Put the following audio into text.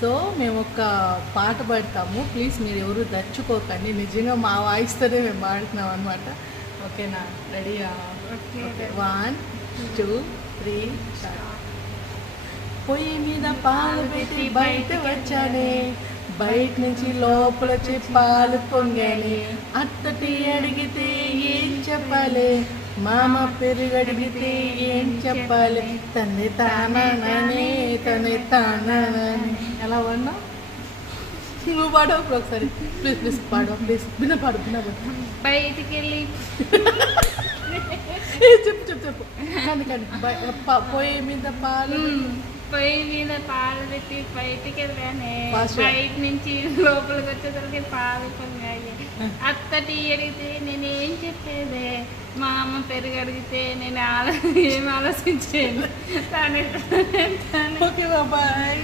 So మేము ఒక పాట పాడతాము, ప్లీజ్ మీరు ఎవరు దచ్చుకోకండి, నిజంగా మా వాయిస్తోనే మేము పాడుతున్నాం అనమాట. ఓకేనా? రెడీయా? Okay, 1 2 3 start. పొయ్యి మీద పాలు పెట్టి బయట వచ్చానే, బయట నుంచి లోపల పాలు పొంగాలి, అత్తటి అడిగితే ఏం చెప్పాలి, మామ పెరుగు అడిగితే ఏం చెప్పాలి, తన్ని తాననే తన్ని తానని. ఎలా పడినా నువ్వు పాడవు ఒకసారి, ప్లీజ్ ప్లీజ్ పాడు, ప్లీజ్ బిన్న పాడు. బయటికి వెళ్ళి చెప్పు చెప్పు చెప్పు. కానీ కానీ పొయ్యి మీద పాలు పెట్టి బయటికి వెళ్ళానే, బయట నుంచి లోపలికి వచ్చేసరికి పాలు పొంగాయి, అత్తటి అడిగితే నేనేం చెప్పేదే, మా అమ్మ పెరుగు అడిగితే నేను ఏం ఆలోచించేది. Okay bye.